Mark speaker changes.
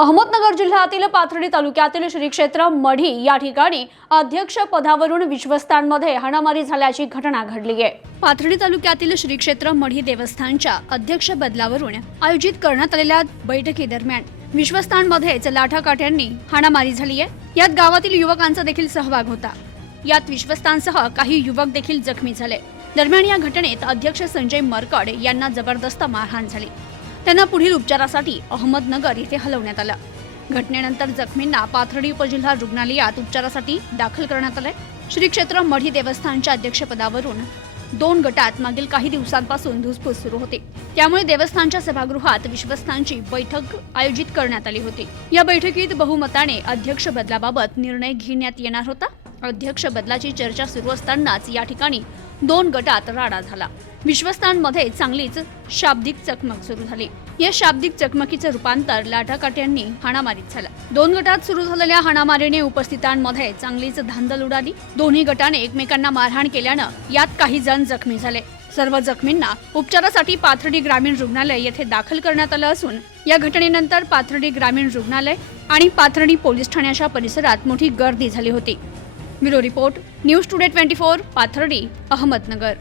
Speaker 1: अहमदनगर जिल्ह्यातील पाथर्डी तालुक्यातील श्री क्षेत्र मढी या ठिकाणी अध्यक्ष पदावरून विश्वस्तांमध्ये हाणामारी झाल्याची घटना घडली आहे. पाथर्डी तालुक्यातील श्री क्षेत्र मढी देवस्थानच्या अध्यक्ष बदलावरून आयोजित करण्यात आलेल्या बैठकीदरम्यान विश्वस्तांमध्येच लाठाकाठ्यांनी हाणामारी झाली आहे. यात गावातील युवकांचा देखील सहभाग होता. यात विश्वस्तांसह काही युवक देखील जखमी झाले. दरम्यान या घटनेत अध्यक्ष संजय मरकड यांना जबरदस्त मारहाण झाली. त्यांना पुढील उपचारासाठी अहमदनगर येथे हलवण्यात आलं. घटनेनंतर जखमींना पाथर्डी उपजिल्हा रुग्णालयात उपचारासाठी दाखल करण्यात आलंय. श्री क्षेत्र मढी देवस्थानच्या अध्यक्षपदावरून दोन गटात मागील काही दिवसांपासून धुसफूस सुरू होते. त्यामुळे देवस्थानच्या सभागृहात विश्वस्तांची बैठक आयोजित करण्यात आली होती. या बैठकीत बहुमताने अध्यक्ष बदलाबाबत निर्णय घेण्यात येणार होता. अध्यक्ष बदलाची चर्चा सुरू असतानाच या ठिकाणी दोन गटात राडा झाला. विश्वस्तांमध्ये चांगलीच शाब्दिक चकमक सुरू झाली. या शाब्दिक चकमकीचं रूपांतर लाठाकाट्यांनी हाणामारीत झालं. दोन गटात सुरू झालेल्या हाणामारीने उपस्थितांमध्ये चांगलीच धांदल उडाली. दोन्ही गटाने एकमेकांना मारहाण केल्यानं यात काही जण जखमी झाले. सर्व जखमींना उपचारासाठी पाथर्डी ग्रामीण रुग्णालय येथे दाखल करण्यात आलं असून या घटनेनंतर पाथर्डी ग्रामीण रुग्णालय आणि पाथर्डी पोलीस ठाण्याच्या परिसरात मोठी गर्दी झाली होती. Bureau report news today twenty four Pathardi Ahmednagar.